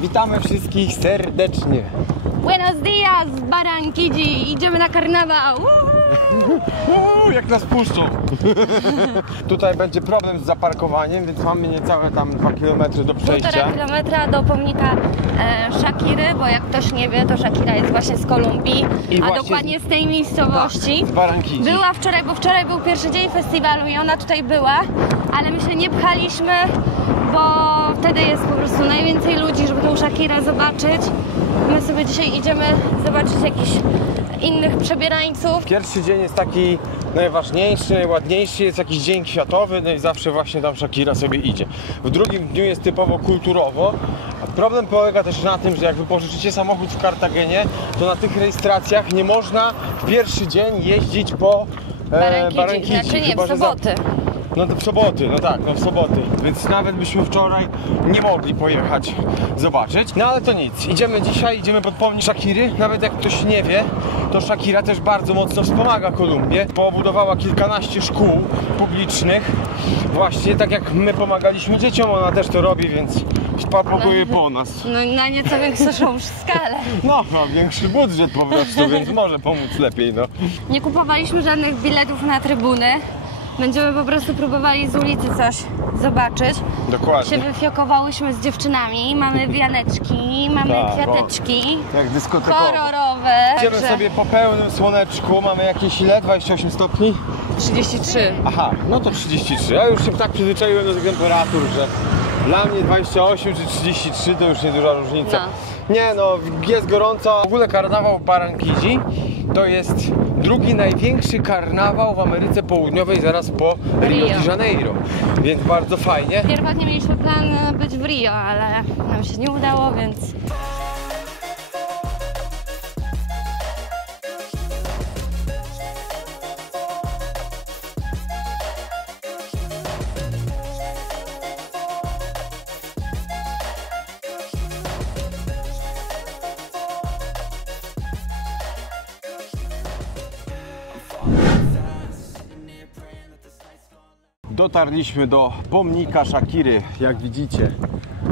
Witamy wszystkich serdecznie. Buenos dias, Barranquilli! Idziemy na karnawał! Jak nas puszczą. Tutaj będzie problem z zaparkowaniem, więc mamy niecałe tam 2 km do przejścia. 1,5 kilometra do pomnika Shakiry, bo jak ktoś nie wie, to Shakira jest właśnie z Kolumbii, I a właśnie dokładnie z tej miejscowości. z Barranquilli. Była wczoraj, bo wczoraj był pierwszy dzień festiwalu i ona tutaj była, ale my się nie pchaliśmy, bo wtedy jest po prostu najwięcej ludzi, żeby tą Shakirę zobaczyć. My sobie dzisiaj idziemy zobaczyć jakichś innych przebierańców. Pierwszy dzień jest taki najważniejszy, najładniejszy, jest jakiś dzień kwiatowy, no i zawsze właśnie tam Shakira sobie idzie. W drugim dniu jest typowo kulturowo. Problem polega też na tym, że jak wypożyczycie samochód w Kartagenie, to na tych rejestracjach nie można w pierwszy dzień jeździć po Barranquilli. Znaczy nie, chyba, w soboty. No to w soboty, no tak, no w soboty. Więc nawet byśmy wczoraj nie mogli pojechać zobaczyć. No ale to nic, idziemy dzisiaj, idziemy pod pomnik Shakiry. Nawet jak ktoś nie wie, to Shakira też bardzo mocno wspomaga Kolumbię. Pobudowała kilkanaście szkół publicznych. Właśnie tak jak my pomagaliśmy dzieciom, ona też to robi, więc pakuje po nas. No na nieco większą skalę. No, ma większy budżet po prostu, więc może pomóc lepiej, no. Nie kupowaliśmy żadnych biletów na trybuny. Będziemy po prostu próbowali z ulicy coś zobaczyć. Dokładnie. Się wyfiokowałyśmy z dziewczynami, mamy wianeczki, mamy Tak, kwiateczki. Jak dyskotekowo. Kolorowe. Idziemy Także sobie po pełnym słoneczku, mamy jakieś ile? 28 stopni? 33. Aha, no to 33. Ja już się tak przyzwyczaiłem do tych temperatur, że dla mnie 28 czy 33 to już nieduża różnica. No. Nie no, jest gorąco. W ogóle karnawał w Barranquilli to jest drugi największy karnawał w Ameryce Południowej zaraz po Rio de Janeiro. Więc bardzo fajnie. Pierwotnie mieliśmy plan być w Rio, ale nam się nie udało, więc... Dotarliśmy do pomnika Shakiry, jak widzicie.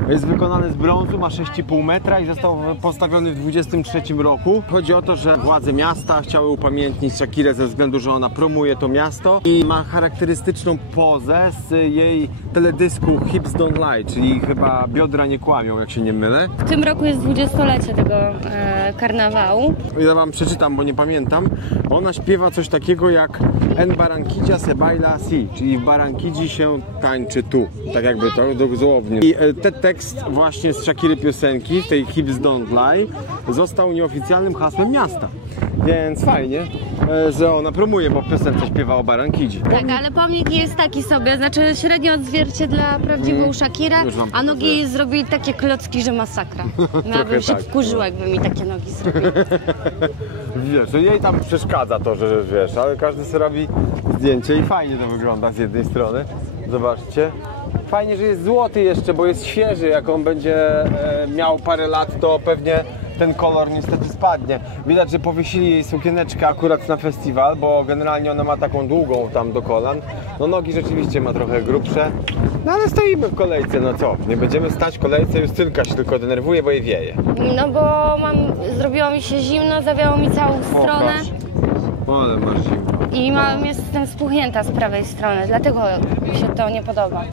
Jest wykonany z brązu, ma 6,5 metra i został postawiony w 23 roku. Chodzi o to, że władze miasta chciały upamiętnić Shakirę ze względu, że ona promuje to miasto i ma charakterystyczną pozę z jej teledysku Hips Don't Lie, czyli chyba biodra nie kłamią, jak się nie mylę. W tym roku jest 20-lecie tego karnawału. Ja wam przeczytam, bo nie pamiętam. Ona śpiewa coś takiego jak En Barranquilla se baila así, czyli w Barranquilli się tańczy tu. Tak jakby to dosłownie. I ten tekst właśnie z Shakiry piosenki, tej Hips Don't Lie, został nieoficjalnym hasłem miasta. Więc fajnie, że ona promuje, bo w piosence śpiewa o Barranquilli. Tak, ale pomnik jest taki sobie, znaczy średnio odzwierciedla prawdziwą Shakirę, a nogi jej zrobili takie klocki, że masakra. Ja bym się tak, wkurzyła, jakby mi takie nogi zrobili. Wiesz, że jej tam przeszkadza to, że wiesz, ale każdy sobie robi zdjęcie i fajnie to wygląda z jednej strony. Zobaczcie. Fajnie, że jest złoty jeszcze, bo jest świeży. Jak on będzie miał parę lat, to pewnie ten kolor niestety spadnie. Widać, że powiesili jej sukieneczkę akurat na festiwal, bo generalnie ona ma taką długą tam do kolan. No nogi rzeczywiście ma trochę grubsze. No ale stoimy w kolejce, no co? Nie będziemy stać w kolejce, Justynka się tylko denerwuje, bo jej wieje. No bo zrobiło mi się zimno, zawiało mi całą stronę. Ale masz zimno. I jestem spuchnięta z prawej strony, dlatego mi się to nie podoba.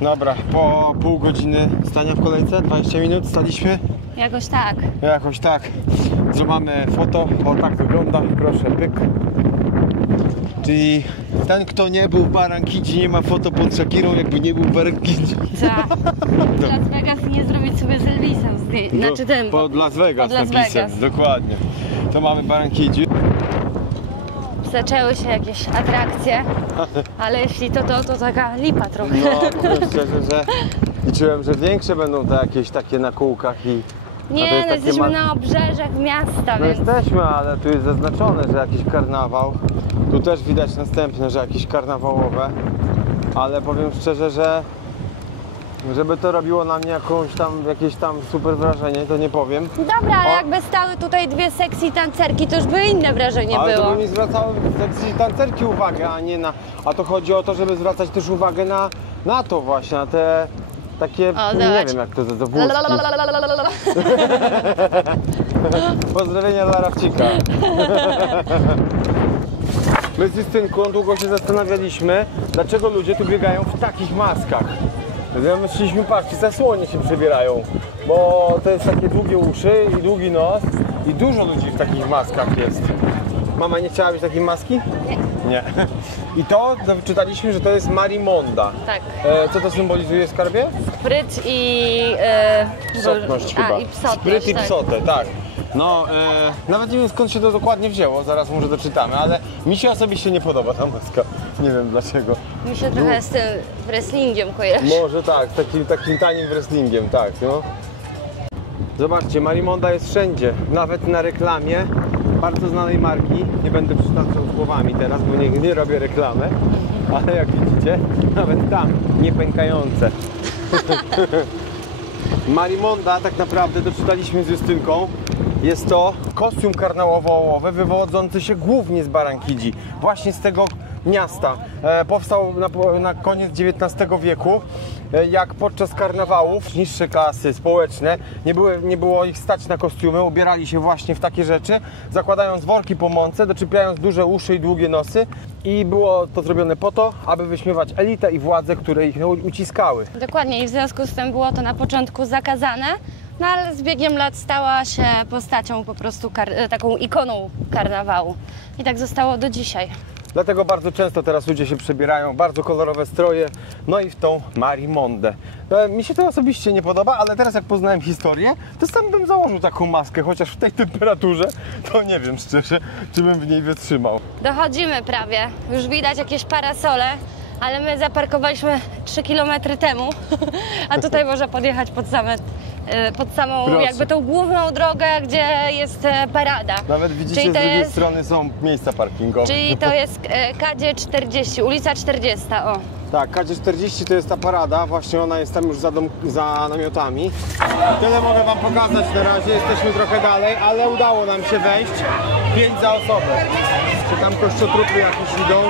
Dobra, po pół godziny stania w kolejce, 20 minut staliśmy. Jakoś tak. Jakoś tak. Zrobimy foto, o tak wygląda, proszę, pyk. Czyli ten, kto nie był w Barranquilli, nie ma foto pod Shakirą, jakby nie był w Barranquilli. Tak. Las Vegas nie zrobić sobie z Elvisem zdjęć. Znaczy ten. Pod Las Vegas pod Las napisem, Vegas. dokładnie. To mamy Barranquilli. Zaczęły się jakieś atrakcje, ale jeśli to taka lipa trochę. No, powiem szczerze, że liczyłem, że większe będą te jakieś takie na kółkach i... Nie, no jesteśmy na obrzeżach miasta, No więc... jesteśmy, ale tu jest zaznaczone, że jakiś karnawał. Tu też widać następne, że jakieś karnawałowe. Ale powiem szczerze, że żeby to robiło na mnie jakieś tam super wrażenie, to nie powiem. Dobra, ale jakby stały tutaj dwie sexy tancerki, to już by inne wrażenie ale było. to by mi zwracały sexy tancerki uwagę, a nie na... A to chodzi o to, żeby zwracać też uwagę na to właśnie, na te takie... O, nie wiem jak to włóczki. Pozdrowienia dla Rawcika. My z Justynką długo się zastanawialiśmy, dlaczego ludzie tu biegają w takich maskach. Myśleliśmy, patrzcie, zasłonie się przebierają, bo to jest takie długie uszy i długi nos i dużo ludzi w takich maskach jest. Mama nie chciała być takiej maski? Nie. Nie. I to czytaliśmy, że to jest Marimonda. Tak. Co to symbolizuje, skarbie? Spryt i... Psotność chyba. i psotność, Spryt i tak. psotę, tak. No, nawet nie wiem skąd się to dokładnie wzięło, zaraz może doczytamy, ale mi się osobiście nie podoba ta maska. Nie wiem dlaczego. Mi się trochę z tym wrestlingiem kojarzy. Może tak, z takim tanim wrestlingiem, tak, no. Zobaczcie, Marimonda jest wszędzie, nawet na reklamie bardzo znanej marki. Nie będę przytaczał słowami teraz, bo nie robię reklamy, ale jak widzicie, nawet tam, nie pękające. Marimonda, tak naprawdę doczytaliśmy z Justynką, jest to kostium karnawałowy wywodzący się głównie z Barranquilli, właśnie z tego miasta. Powstał na koniec XIX wieku, jak podczas karnawałów niższe klasy społeczne nie było ich stać na kostiumy, ubierali się właśnie w takie rzeczy, zakładając worki po mące, doczepiając duże uszy i długie nosy i było to zrobione po to, aby wyśmiewać elitę i władze, które ich uciskały. Dokładnie i w związku z tym było to na początku zakazane, no ale z biegiem lat stała się postacią po prostu taką ikoną karnawału i tak zostało do dzisiaj. Dlatego bardzo często teraz ludzie się przebierają, bardzo kolorowe stroje, no i w tą Marimondę. Mi się to osobiście nie podoba, ale teraz jak poznałem historię, to sam bym założył taką maskę, chociaż w tej temperaturze, to nie wiem szczerze, czy bym w niej wytrzymał. Dochodzimy prawie, już widać jakieś parasole, ale my zaparkowaliśmy 3 km temu, a tutaj można podjechać pod samą Proszę. jakby tą główną drogę, gdzie jest parada. Nawet widzicie, Czyli z to drugiej jest- strony są miejsca parkingowe. Czyli to jest Kadzie 40, ulica 40, o. Tak, K40 to jest ta parada, właśnie ona jest tam już za namiotami. Tyle mogę wam pokazać na razie, jesteśmy trochę dalej, ale udało nam się wejść. 5 za osobę. Czy tam kościotrupy jakieś idą?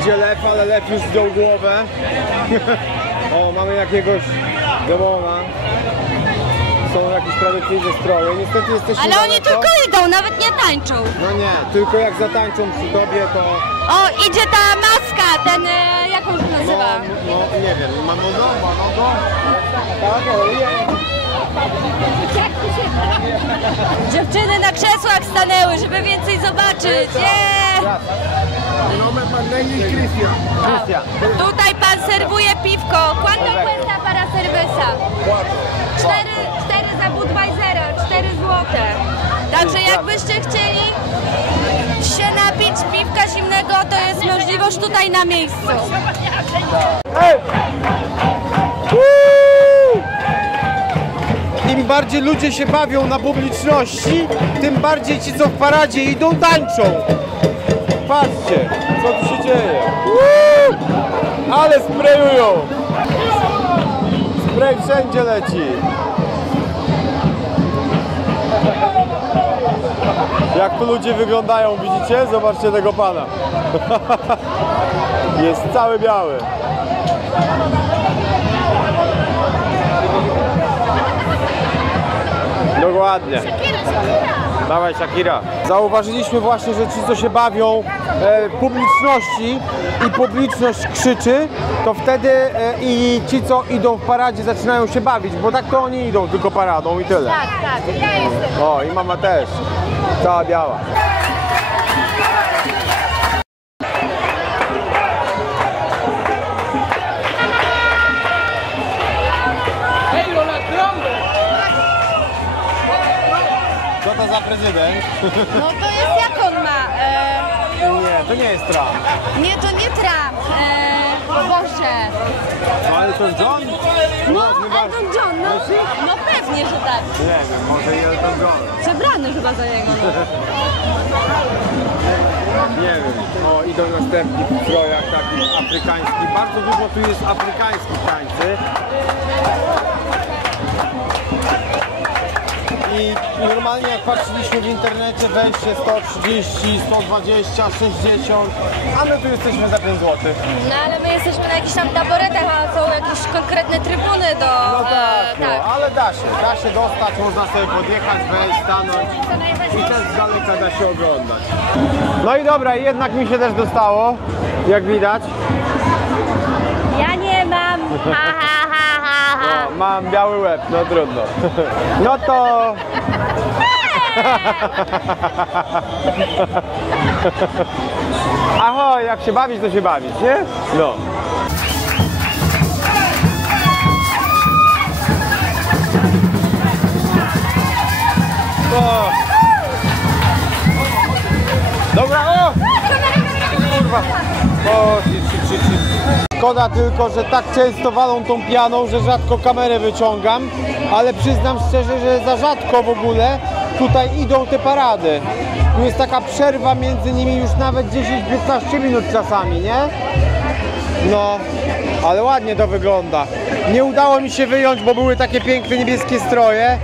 Idzie lew, ale lew już zdjął głowę. O, mamy jakiegoś demona. Są jakieś tradycyjne stroje. Niestety jesteśmy Ale oni daleko. tylko idą, nawet nie tańczą. No nie, tylko jak zatańczą przy tobie, to... O, idzie ta maska, ten, jak on się nazywa? No, nie wiem, Manogo? Tak, ale Dziewczyny na krzesłach stanęły, żeby więcej zobaczyć. Krystian. Tutaj pan serwuje piwko. ¿Cuánto cuesta para cerveza? 4 za Budweisera, 4 złote. Także jakbyście chcieli się napić piwka zimnego, to jest możliwość tutaj na miejscu. Im bardziej ludzie się bawią na publiczności, tym bardziej ci, co w paradzie idą, tańczą. Patrzcie, co tu się dzieje. Ale sprayują. Spray wszędzie leci. Jak tu ludzie wyglądają, widzicie? Zobaczcie tego pana. Jest cały biały. Dokładnie. Dawaj, Shakira. Zauważyliśmy właśnie, że ci, co się bawią publiczności i publiczność krzyczy, to wtedy i ci, co idą w paradzie, zaczynają się bawić, bo tak to oni idą tylko paradą i tyle. Tak, tak, ja jestem. O, i mama też. Cała biała. Co to za prezydent? No to jest jak on ma? Nie, to nie jest Trump. Nie, to nie Trump. O Boże. No, ale to John? No, Elton John, no pewnie, że tak. Nie wiem, może i Elton John. Przebrany chyba za niego. Nie wiem. O, idą następni w strojach takich afrykańskich. Bardzo dużo tu jest afrykańskich tańcy. i normalnie jak patrzyliśmy w internecie wejście 130, 120, 60, a my tu jesteśmy za 5 zł. No ale my jesteśmy na jakichś tam taboretach, a są jakieś konkretne trybuny do... No tak, no, ale da się dostać, można sobie podjechać, wejść, stanąć i też z daleka da się oglądać. No i dobra, jednak mi się też dostało, jak widać. Ja nie mam! Ha, ha, ha, ha, ha. No, mam biały łeb, no trudno. No to... Ahoj, jak się bawić, to się bawić, nie? No. O. Dobra, o! Kurwa. O, Szkoda tylko, że tak często walą tą pianą, że rzadko kamerę wyciągam, ale przyznam szczerze, że za rzadko w ogóle tutaj idą te parady. Tu jest taka przerwa między nimi już nawet 10-15 minut czasami, nie? No, ale ładnie to wygląda. Nie udało mi się wyjąć, bo były takie piękne niebieskie stroje.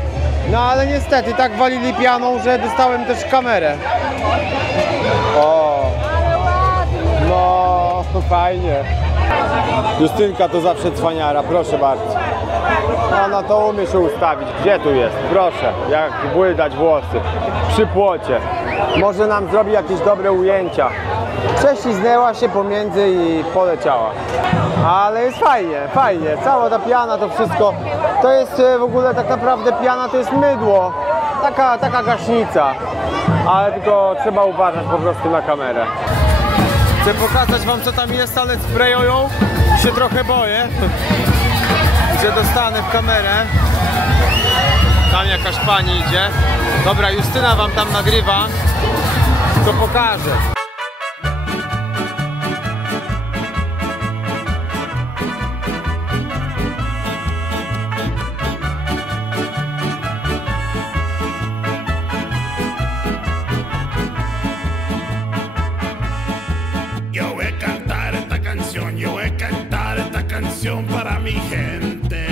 No ale niestety tak walili pianą, że dostałem też kamerę. O, no fajnie. Justynka to zawsze cwaniara, proszę bardzo. Ona to umie się ustawić. Gdzie tu jest? Proszę, jak błydać włosy. Przy płocie. Może nam zrobi jakieś dobre ujęcia. Prześliznęła się pomiędzy i poleciała. Ale jest fajnie, fajnie. Cała ta piana, to wszystko. To jest w ogóle tak naprawdę piana, to jest mydło. Taka gaśnica. Ale tylko trzeba uważać po prostu na kamerę. Chcę pokazać wam, co tam jest, ale sprayują i się trochę boję, że dostanę w kamerę. Tam jakaś pani idzie. Dobra, Justyna wam tam nagrywa, to pokażę. Para mi gente,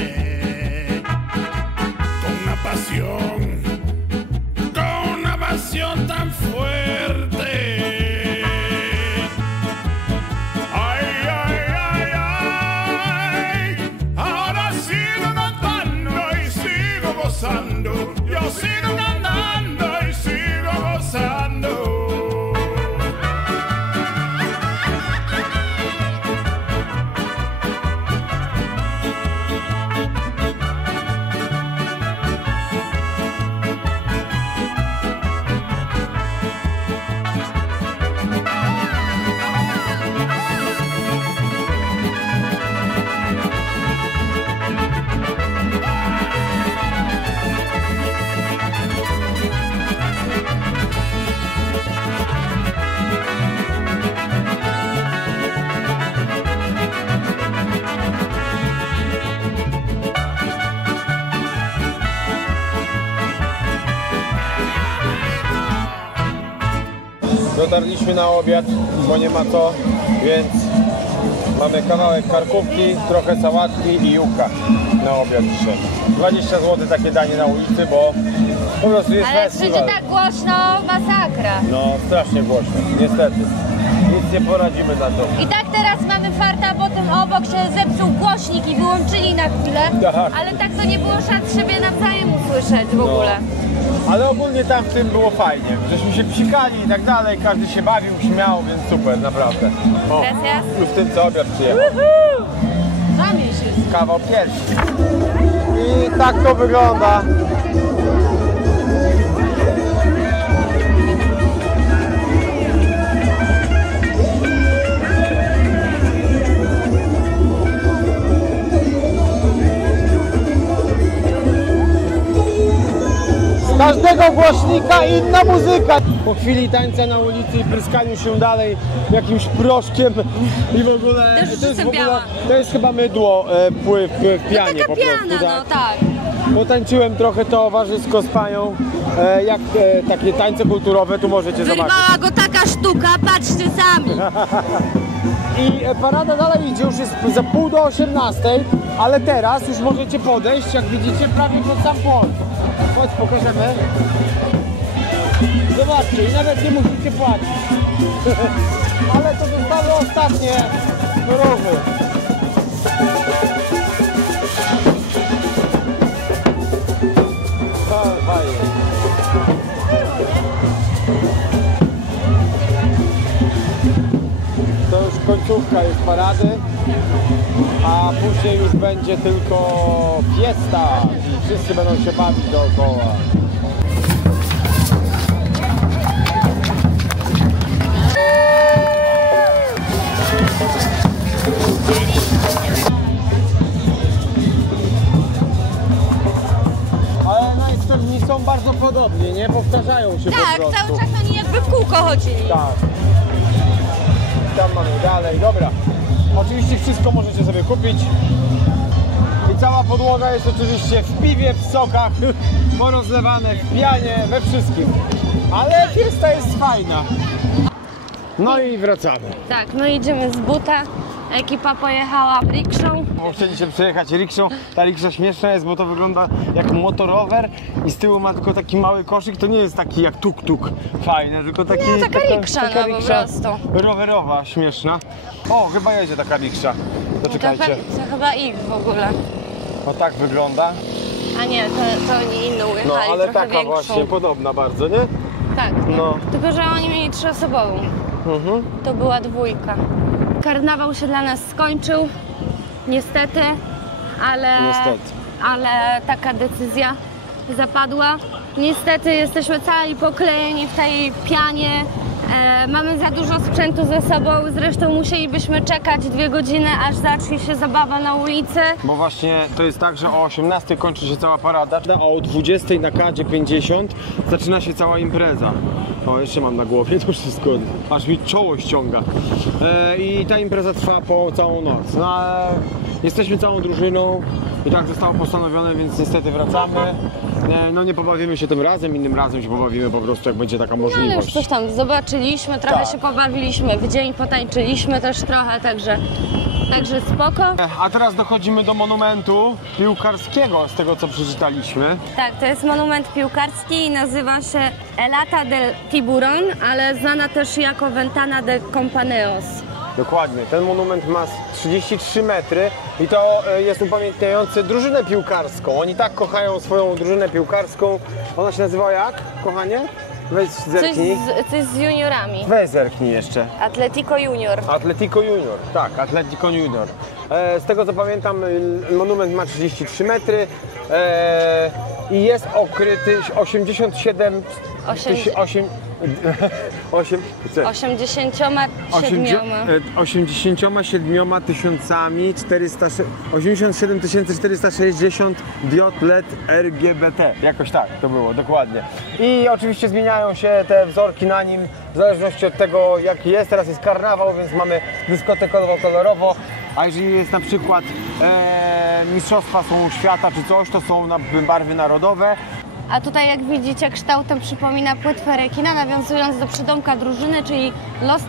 con una pasión tan fuerte. Ay, ay, ay, ay, ahora sigo cantando y sigo gozando, yo sigo cantando y sigo gozando. Dotarliśmy na obiad, bo nie ma co, więc mamy kawałek karkówki, trochę sałatki i juka na obiad dzisiaj. 20 zł takie danie na ulicy, bo po prostu jest Ale festiwal. wszędzie tak głośno, masakra. No strasznie głośno, niestety. Nic nie poradzimy na to. I tak teraz mamy farta, bo tym obok się zepsuł głośnik i wyłączyli na chwilę. Tak. Ale tak to nie było szans siebie nawzajem usłyszeć w ogóle. Ale ogólnie tam w tym było fajnie. Żeśmy się psikali i tak dalej, każdy się bawił, śmiał, więc super, naprawdę. O, Gracias. już w tym co obiad przyjechał. Zamień się. Kawał pierwszy. I tak to wygląda. Z każdego głośnika inna muzyka. Po chwili tańca na ulicy i pryskaniu się dalej jakimś proszkiem i w ogóle Też rzucem biała. to jest chyba mydło w pianie. Taka po piana, prostu, no tak. Potańczyłem trochę towarzysko z panią, jak takie tańce kulturowe, tu możecie zobaczyć. Wyrwała go taka sztuka, patrzcie sami. I parada dalej idzie, już jest za pół do 18, ale teraz już możecie podejść, jak widzicie, prawie pod sam port. Chodź, pokażemy. Zobaczcie, i nawet nie musicie płacić. Ale to zostały ostatnie rowy. Fajnie. To już końcówka jest parady, a później już będzie tylko fiesta i wszyscy będą się bawić dookoła. Ale najpierw są bardzo podobni, nie? Powtarzają się po Tak, prostu. cały czas oni jakby w kółko chodzili. Tak. Tam mamy dalej, dobra. Oczywiście wszystko możecie sobie kupić. I cała podłoga jest oczywiście w piwie, w sokach, porozlewane, w pianie, we wszystkim. Ale fiesta jest fajna. No i wracamy. Tak, no idziemy z buta. Ekipa pojechała rikszą. Bo chcieliście przejechać rikszą. Ta riksza śmieszna jest, bo to wygląda jak motorower i z tyłu ma tylko taki mały koszyk. To nie jest taki jak tuk-tuk fajny, tylko taki... Nie, taka riksza, no, po prostu. Rowerowa, śmieszna. O, chyba jedzie taka riksza. To czekajcie. To chyba ich w ogóle. No tak wygląda. A nie, to oni inną No, jechali, ale trochę taka większą. właśnie, podobna bardzo, nie? Tak, No. tylko że oni mieli 3-osobową. To była 2. Karnawał się dla nas skończył, niestety, ale taka decyzja zapadła. Niestety jesteśmy cali poklejeni w tej pianie. Mamy za dużo sprzętu ze sobą, zresztą musielibyśmy czekać 2 godziny, aż zacznie się zabawa na ulicy. Bo właśnie to jest tak, że o 18 kończy się cała parada, a o 20 na Kadzie 50 zaczyna się cała impreza. O, jeszcze mam na głowie to wszystko, aż mi czoło ściąga. I ta impreza trwa po całą noc. No ale jesteśmy całą drużyną i tak zostało postanowione, więc niestety wracamy. No nie pobawimy się tym razem, innym razem się pobawimy po prostu, jak będzie taka No ale już możliwość. coś tam zobaczyliśmy, trochę Tak. się pobawiliśmy, w dzień potańczyliśmy też trochę, także spoko. A teraz dochodzimy do monumentu piłkarskiego, z tego co przeczytaliśmy. Tak, to jest monument piłkarski i nazywa się Elata del Tiburon, ale znana też jako Ventana de Companeos. Dokładnie, ten monument ma 33 metry i to jest upamiętniający drużynę piłkarską. Oni tak kochają swoją drużynę piłkarską. Ona się nazywa jak, kochanie? Weź zerknij. Coś z juniorami. Weź zerknij jeszcze. Atletico Junior. Atletico Junior, tak, Atletico Junior. Z tego co pamiętam, monument ma 33 metry i jest okryty 87 87 460 diod LED RGBT. Jakoś tak to było, dokładnie. I oczywiście zmieniają się te wzorki na nim w zależności od tego, jaki jest. Teraz jest karnawał, więc mamy dyskotekę kolorowo. A jeżeli jest na przykład mistrzostwa są świata czy coś, to są barwy narodowe. A tutaj jak widzicie kształtem przypomina płetwę rekina, nawiązując do przydomka drużyny, czyli Los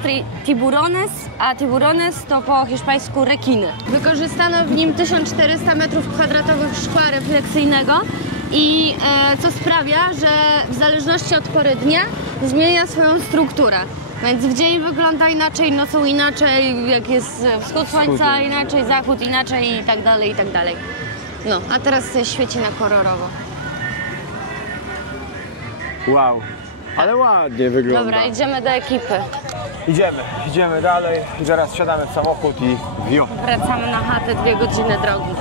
Tiburones, a tiburones to po hiszpańsku rekiny. Wykorzystano w nim 1400 m2 szkła refleksyjnego i co sprawia, że w zależności od pory dnia zmienia swoją strukturę. Więc w dzień wygląda inaczej, nocą inaczej, jak jest wschód słońca inaczej, zachód inaczej i tak dalej, i tak dalej. No, a teraz świeci na kolorowo. Wow, ale ładnie wygląda. Dobra, idziemy do ekipy. Idziemy dalej i zaraz wsiadamy w samochód i wio. Wracamy na chatę, 2 godziny drogi.